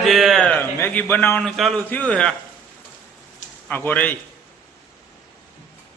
આજે મેગી બનાવવાનું ચાલુ થયું હે આખો રે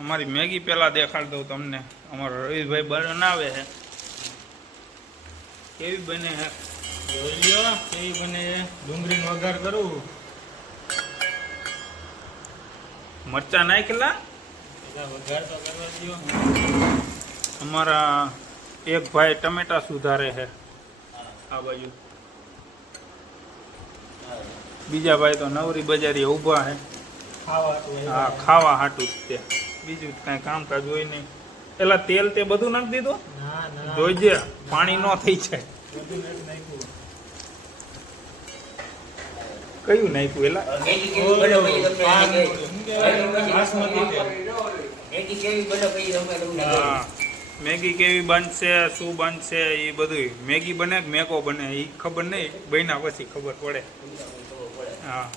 અમારી મેગી પેલા દેખાડ દઉં તમને અમારો રવિભાઈ બનાવે છે કેવી બને હે જોઈ લ્યો કેવી બને છે ડુંગળીનો વઘાર કરું મરચા નાખેલા વઘાર તો કરવા દો અમારા એક ભાઈ ટમેટા સુધારે છે આ બાજુ બીજા ભાઈ તો નવરી બજારી ઊભા છે હા ખાવા હાટું જ તે બીજું કાંઈ કામકાજ હોય નહીં પેલા તેલ તે બધું નાખી દીધું જોઈજે પાણી ન થઈ જાય કયું નાખ્યું એલા હા મેગી કેવી બનશે શું બનશે એ બધું મેગી બને કે મેકો બને એ ખબર નહીં બન્યા પછી ખબર પડે હા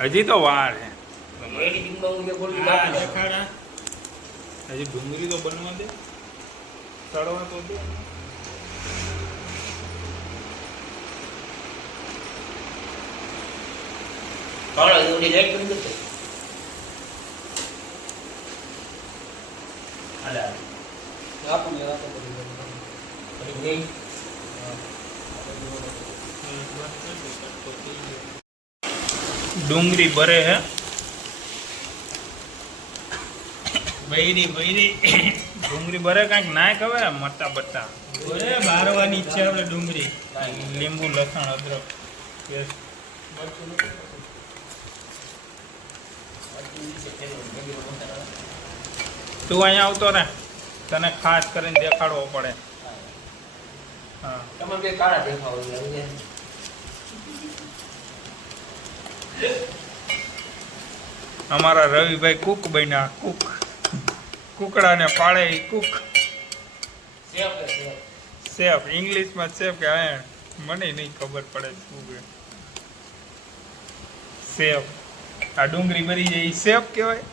હજી તો વાર છે હજી ડુંગળી તો બનવા દે તળવા તો દે ડુંગળી બરે હે બૈરી ડુંગળી બરે કાંઈક નાય હવે મરતા બટ્ટા બરે બારવાની ઈચ્છા આપણે ડુંગળી લીંબુ લસણ અદરક પેસ્ટ તું અહીંયા આવતો ને તને ખાસ કરીને દેખાડવો પડે હા તમે બે કાળા દેખાવ અમારા રવિભાઈ કુક બન્યા કુકડાને પાડે એ કુક શેફ ઇંગ્લિશમાં શેફ કે મને નહીં ખબર પડે શું કે શેફ આ ડુંગળી ભરી જાય એ શેફ કહેવાય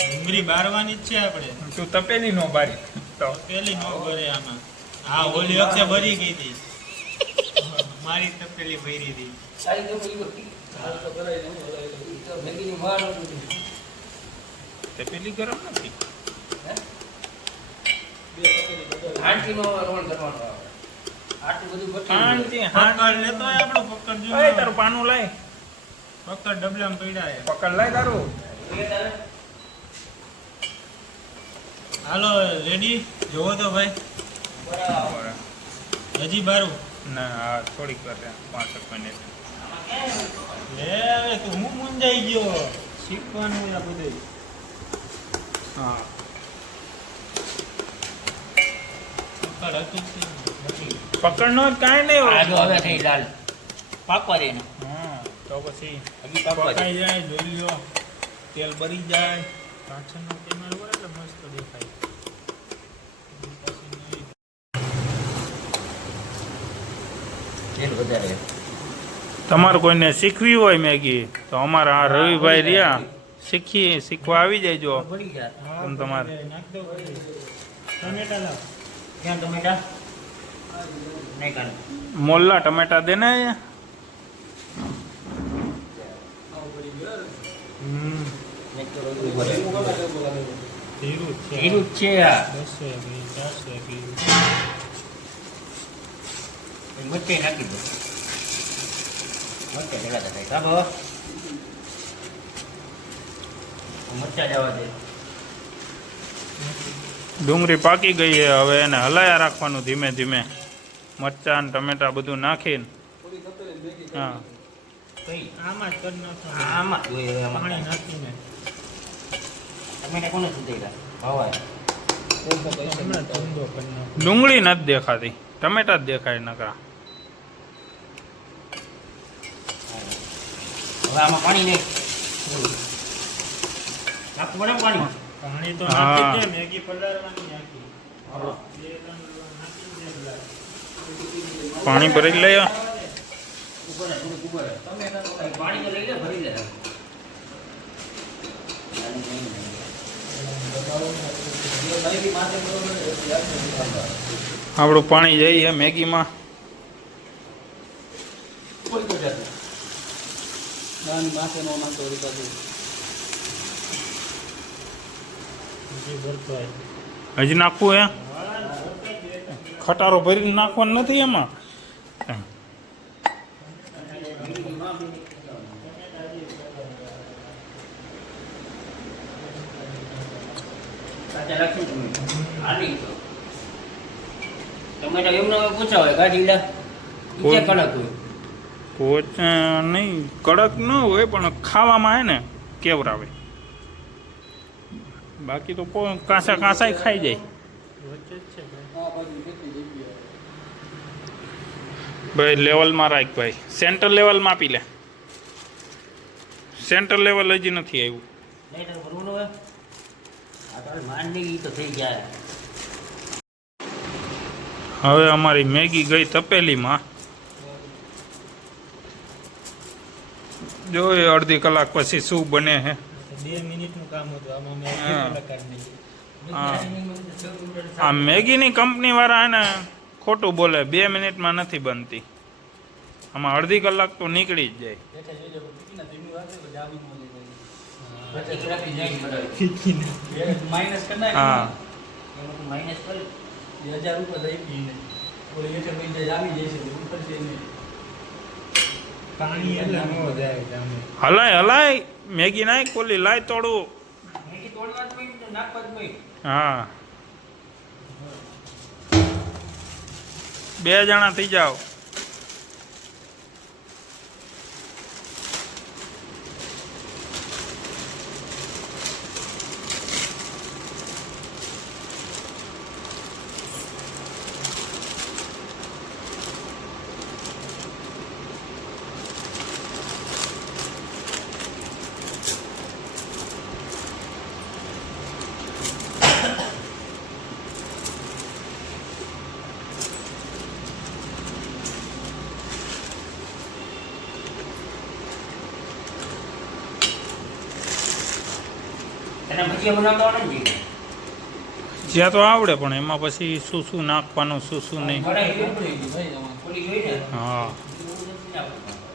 ડુંગળી બારવાની જ છે આપણે તું તપેલી નો બારી તો તપેલી નો ભરે આમાં હા ઓલી વખતે ભરી ગઈ હતી મારી તપેલી ભરી હતી તપેલી ગરમ નથી તારું પાનું લાય પકડ ડબલામાં પડ્યા પકડ લાય તારું હાલો રેડી જોવો તો ભાઈ હજી બારું ના હા થોડીક વાર 5 મિનિટ લે હવે તું હું મુંજાઈ ગયો શીખવાનું આ બધું હા પકડ નો કાંઈ નહીં પાકવા દે હા તો પછી હજી પાકવા દે પકાઈ જાય જોઈ લો તેલ બળી જાય પાછળનો કેમેરો હોય એટલે મસ્ત દેખાય તેલ વધારે તમારે કોઈને શીખવી હોય મેગી તો અમારા આ રવિભાઈ રહ્યા શીખવા આવી જાયજો પડી ગયા તમે તમારે ટમેટા લાવ ક્યાં ટમેટા નહીં કાઢ મોલ્લા ટમેટા દે ને હીરું છે આ 200 400 મરચાઈ નાખી દો મરચાઈ ભેગા થાય કાબો મરચા જવા દે ડુંગળી પાકી ગઈ છે હવે એને હલાયા રાખવાનું ધીમે ધીમે મરચાં ને ટમેટા બધું નાખીને હા આમાં જ કરી નાખો આમાં પાણી નાખીને ટમેટા કોને સુધાર્યા હવાય હમણાં ધંધો કરી નાખો ડુંગળી નથી દેખાતી ટમેટા જ દેખાય નકરા હવે આમાં પાણી નહીં નાખવું પડે પાણી પાણી તો હા. નાખી દે મેગી પલાળવાની નાખી પાણી ભરી લઈએ પાણી તો લઈ લે ભરી લે આપણું પાણી જઈએ મેગીમાં. હજી નાખવું હે? ખટારો ભરીને નાખવાનું નથી એમાં. ટમેટા એમને પૂછા હોય ગાડી લા કડક હોય. પોચા નહીં, કડક ન હોય પણ ખાવામાં હે ને કેવરાવે. બાકી તો કાંસા કાંસાય ખાઈ જાય. ભાઈ લેવલમાં રાખ ભાઈ, સેન્ટર લેવલમાં આપી લે. સેન્ટર લેવલ હજી નથી આવ્યું. હવે અમારી મેગી ગઈ તપેલીમાં. જોઈએ અડધી કલાક પછી શું બને છે. 2 મિનિટનું કામ હતું, આમાં મેં અડધી કલાક કાઢી નાખી. આ મેગીની કંપની વાળા હે ને ખોટું બોલે, 2 મિનિટમાં નથી બનતી. આમાં અડધી કલાક તો નીકળી જ જાય. હા પાણી એટલે ન જાય જામે. હલાય હલાય મેગી નાય કોલી લાય તોડું. હા 2 જણા થઈ જાઓ. જ્યાં તો આવડે પણ એમાં પછી શું શું નાખવાનું શું શું નહીં. હા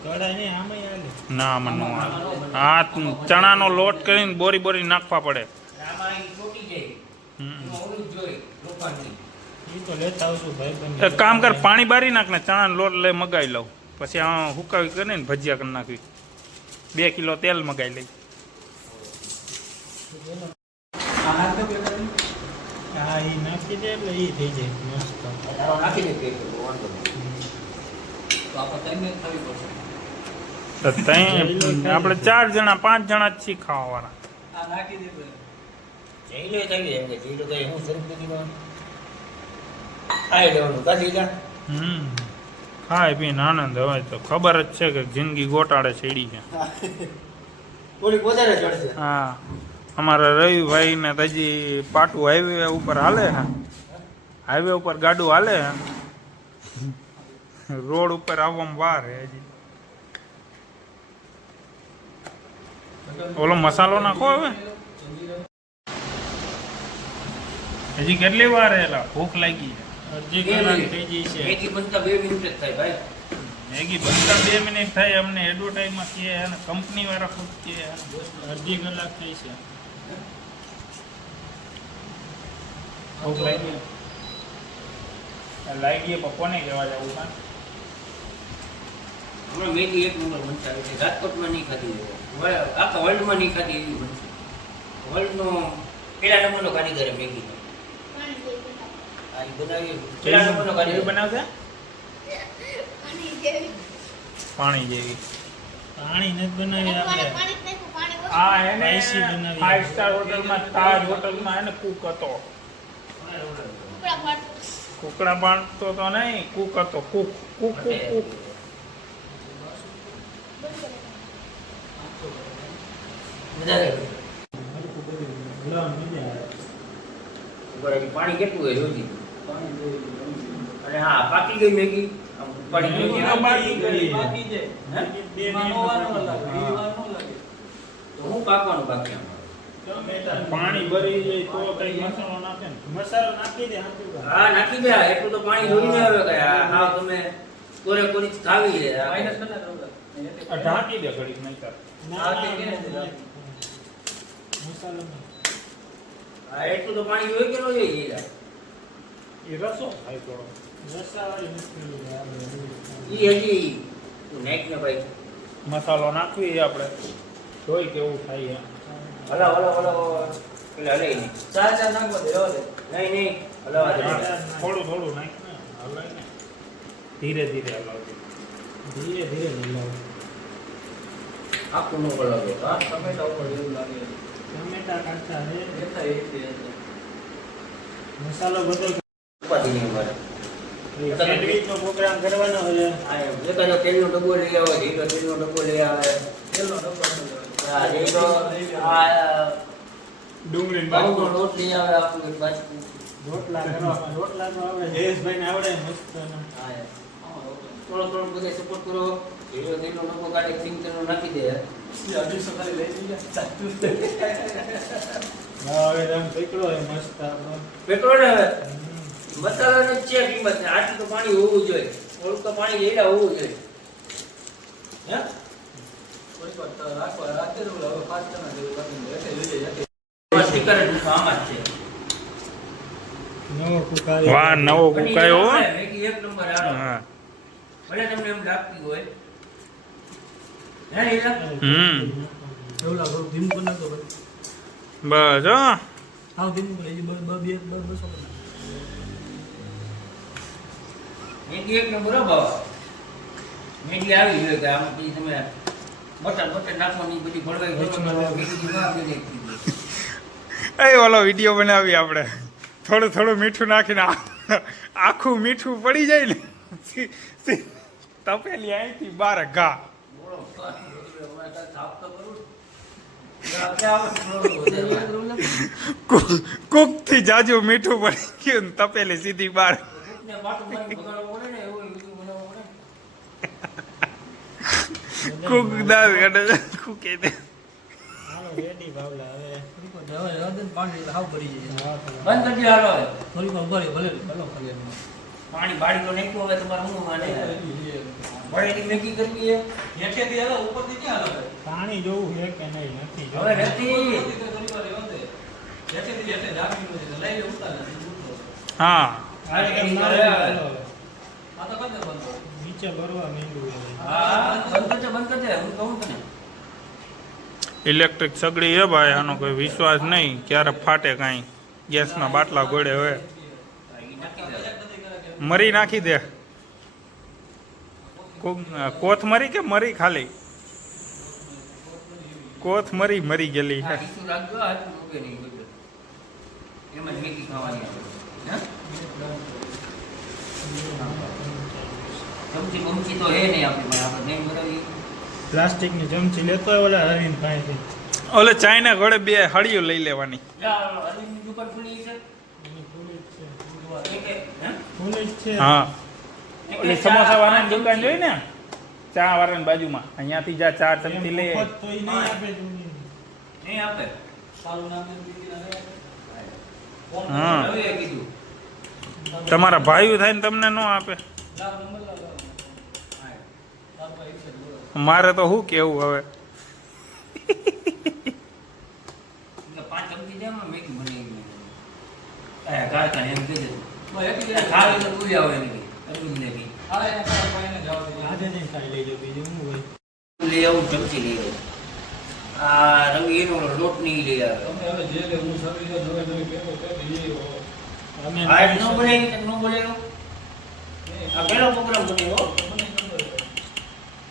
કડાઈ નહીં, આમાંય હાલે. ના આમાં ન આવે. આ ચણાનો લોટ કરીને બોરી બોરી નાખવા પડે. ઈ તો લેતા આવશું ભાઈ. એક કામ કર, પાણી બારી નાખ ને ચણાનો લોટ લઈ મગાવી લઉં. પછી આ હુકાવી કરીને ભજીયા કરી નાખવી. 2 કિલો તેલ મગાવી લઈ. હા ઈ નાખી દે એટલે ઈ થઈ જાય મસ્ત. તો આપણે 4 જણા 5 જણા જ છીએ ખાવા વાળા. ખાય પીને આનંદ હવે તો ખબર જ છે કે જિંદગી ગોટાળે ચડી છે. હા અમારા રવિભાઈ ને હજી પાટું હાઈવે ઉપર હાલે છે. હાઈવે ઉપર ગાડું હાલે છે. રોડ ઉપર આવવામાં વાર છે હજી. ઓલો મસાલો નાખો હવે. હજી કેટલી વાર એલા ભૂખ લાગી છે. અડધી કલાક થઈ ગઈ છે. મેગી બનતા 2 મિનિટ જ થાય ભાઈ. મેગી બનતા 2 મિનિટ થાય અમને એડવર્ટાઈઝમાં કહે અને કંપની વાળા ખુદ કહે. અડધી કલાક થઈ છે. ભૂખ લાગી લાગી કોને કહેવા જવું કાં. હમણાં મેગી એક નંબર બનતા હોય છે. રાજકોટમાં નહીં ખાધી હોય, આખા વર્લ્ડમાં નહીં ખાધી એવી બનશે. વર્લ્ડનો પેલા નંબરનો કારીગર મેગી પેલા નંબરનો કારીગર બનાવશે પાણી જેવી. પાણી નથી બનાવી આપણે. આ એને સ્પાઈસી બનાવી. 5 સ્ટાર હોટલમાં તાજ હોટલમાં એને કુક હતો. કુકડા બાંધતો તો નહીં, કુક હતો. Cook Cook Cook Cook. પાણી કેટલું હોય રોજી? અને હા પાકી ગઈ મેગી. મેગી તો બાકી ગઈ. તો હું પાકવાનું બાકી આમાં? પાણી ભરી જાય તો કઈ મસાલો નાખે ને મસાલો નાખી દે હાથું હા નાખી દે એટલું તો પાણી જોઈને આવે કે હા તમે કોરે કોરી ખાવી છે આ ઢાંકી દે ઘડીક નહીં કર મસાલો હા એટલું તો પાણી જોઈએ કે ન જોઈએ એ રસો થાય થોડો રસાવાળી મુશ્કેલી ઈ હજી નાખ ને ભાઈ મસાલો નાખવી આપણે જોઈ કેવું થાય એમ. હલાવ પેલા હલાઈ નહીં ચાર નાખો દે નહીં હલાવા દે થોડું થોડું નાખ ને હલાય ને ધીરે ધીરે હલાવજો. ધીરે ધીરે હલાવો. આખું નો હલાવજો હા ટમેટા ઉપર એવું લાગે ટમેટા કાચા છે એટલા એટલે મસાલો બધો ઉપાધિ નહીં મારે સેન્ડવિચ નો પ્રોગ્રામ કરવાનો છે. એકાદો તેલનો ડબ્બો લઈ આવે જીરો તેલનો ડબ્બો લઈ આવે તેલનો ડબ્બો હા જીરો આ ડુંગળી ઘઉંનો લોટ લઈ આવે આખું એક બાજુ રોટલા કરવા રોટલા તો આવડે જયેશભાઈ ને આવડે મસ્ત હા થોડો બધે સપોર્ટ કરો જીરો તેલનો ડબ્બો કાઢી સિંગ તેલનો નાખી દે 250 ખાલી લઈ લીધા હા હવે રંગ પકડો એ મસ્ત આપણો પેટ્રોલ ને હવે મસાલાની છે કિંમત છે આટલું તો પાણી હોવું જોઈએ થોડુંક તો પાણી એડા હોવું જોઈએ હે કોઈ વાત રાખવા રાતે હવે 5 જણા જેવું કરીને એટલે લઈ જાય સ્ટીકર આમાં જ છે નવો કુકારી વાહ નવો કુકાયો હો. મેગી એક નંબર આવે હા ભલે તમને એમ લાગતી હોય હે એલા એવું લાગે ધીમું કરી નાખો ભાઈ બસ હો હાવ ધીમું કરી બસો મેગી એક નંબર હો બાબા મેગી આવી હોય કે આમ પછી તમે બટર નાખવાની બધી ભળવાઈ મેગી ના આપી દે એ ઓલો વિડીયો બનાવી આપણે થોડું થોડું મીઠું નાખીને આખું મીઠું પડી જાય ને તપેલી અહીંથી બાર ઘા કુક થી જાજુ મીઠું પડી ગયું ને તપેલી સીધી બાર કુક દાસ કાઢે કુકે દે હાલો રેડી ભાવલા હવે પાણી હાવ ભરી જાય બંધ કરી દે હાલો હવે. થોડીક વાર ભલે ભલે ખાલી પાણી બાળી તો નાખ્યું હવે તમારે શું માને ભળેલી મેગી કરવી છે હેઠેથી હાલો ઉપરથી ક્યાં હાલો પાણી જોવું છે કે નહીં નથી હવે નથી હા નીચે ભરવા માંડ્યું છે. બંધ કરજે હું કહું તને ઇલેક્ટ્રિક સગડી હે ભાઈ આનો કોઈ વિશ્વાસ નહીં ક્યારે ફાટે કાંઈ ગેસના બાટલા ગોળે હવે મરી નાખી દે કોથમરી કે મરી ખાલી કોથમરી મરી ગયેલી છે ઈસુ લાગજો આ મૂકે નહીં બધું એમાં જ મેગી ખાવાની આવે ચમચી બમચી તો હે નહીં આપણી પાસે આપણે નહીં બનાવી પ્લાસ્ટિકની ચમચી લેતો હોય ઓલા હરીન પાસેથી ઓલે ચાઇના ઘોડે બે હળીઓ લઈ લેવાની અરવિંદની દુકાન ખુલી છે એની ફૂલી જ છે હે ફૂલી જ છે હા ઓલી સમોસા વાળાની દુકાન જોઈ ને ચા વાળાની બાજુમાં અહીંયાથી જા ચાર ચમચી લે મફત તો ઈ નહીં આપે જૂની. નહીં આપે સારું નામ દીધી હા. રવિએ કીધું તમારા ભાઈઓ થાય ને તમને ન આપે મારે તો શું કેવું હવે એટલે 5 ચમચી દેમાં મેગી બનાવી કારખાને એમ કહી દીધું ખાવી તો તું આવે નહીં અરવિંદ ને બી આજે નહીં ખાઈ લેજો બીજું શું હોય લઈ આવું ચમચી લઈ આવું આ રવિ એનો લોટ નહીં લઈ આવે અમે આ ન બનાવી ન બોલ્યો આ પહેલો પ્રોગ્રામ બન્યો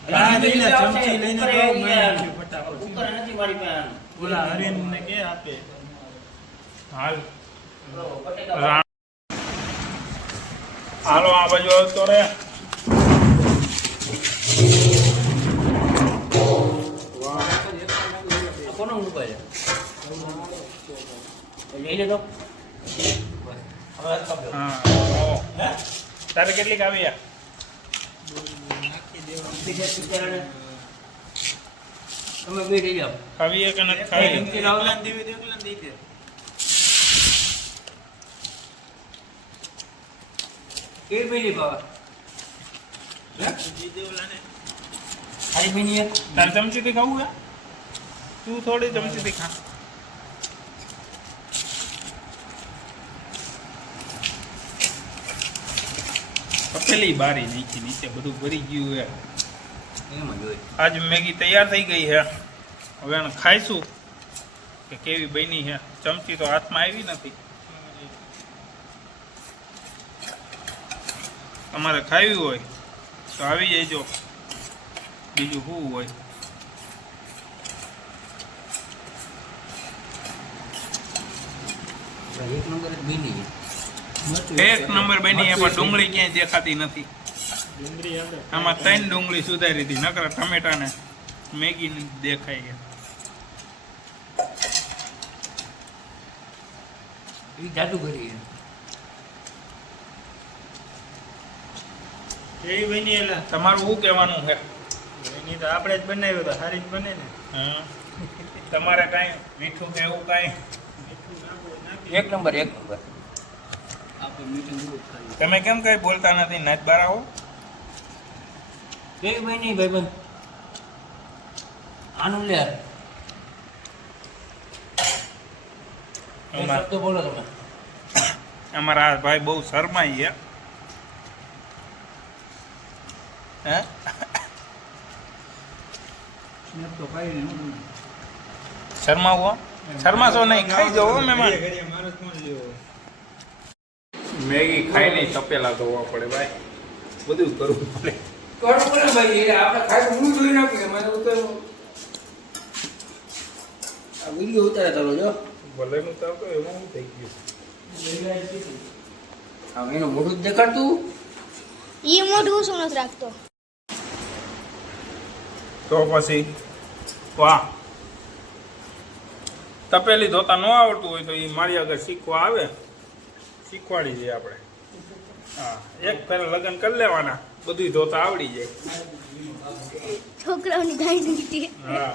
હા, લઈને ચમચી લઈને તો બનાવી ફટાફટ. કુકર નથી મારી પાસે ઓલા હરીન ને કે આપે હાલ બટેકા રા- હાલો આ બાજુ આવતો રે આ કોનો મોબાઈલ લઈ લેતો હા ઓ. તારે કેટલીક આવી નાખી દેવાનું બીજા ટીચરને તમે બે રહી જાઓ. ખાવી કે નથી ખાવી એકલાને દેવી તો એકલાને દઈ દે. કેવી બની બાવા? દઈ દે ઓલાને. ખાલી બની એક? તારે ચમચીથી ખાવું હે તું થોડી ચમચીથી ખા તપેલી બારી નાખી નીચે બધું ભરી ગયું હે એમ જ હોય. આજ મેગી તૈયાર થઈ ગઈ છે હવે એને ખાઈશું કે કેવી બની છે ચમચી તો હાથમાં આવી નથી તમારે ખાવી હોય તો આવી જજો બીજું શું હોય એક નંબર જ બની છે. એક નંબર બની છે પણ ડુંગળી ક્યાંય દેખાતી નથી ડુંગળી આપણે આમાં 3 ડુંગળી સુધારી હતી નકર ટમેટા ને મેગી દેખાય છે એ જાદુ કરી છે. કેવી બની એલા? તમારું શું કહેવાનું છે એની તો આપણે જ બનાવ્યું તો સારી જ બને ને. હા તમારે કાંઈ મીઠું કે એવું કાંઈ એક નંબર એક નંબર. આપણે મીટિંગ ગ્રુપ ખાલી. તમે કેમ કઈ બોલતા નથી નાચ બાર આવો કેવી બની ભાઈબંધ? આનું લે એક શબ્દ બોલો તમે. અમારા આ ભાઈ બહુ શરમાઈ છે હે સ્નેપ તો પાડી ને શરમાવો શરમાશો નહીં ખાઈ જાઓ હો મહેમાન ઘડીએ મારો જ કોણ લેવો? મેગી ખાઈ નહીં તપેલા ધોવા પડે ભાઈ બધું કરવું પડે કરવું પડે ભાઈ. એ આપણે ખાઈ હું જોઈ નાખીએ. મને ઉતારું આ વિડીયો ઉતારે ચાલો જો. ભલે નું તો એવું થઈ ગયું હા એનું મોઢું જ દેખાડતું. એ મોઢું શું નથી રાખતો તો પછી વાહ તપેલી ધોતા ન આવડતું હોય તો એ મારી આગળ શીખવા આવે શીખવાડી દઈએ આપણે હા એક ફેર લગ્ન કરી લેવાના બધું ધોતા આવડી જાય છોકરાઓની ગાઈ નથી હા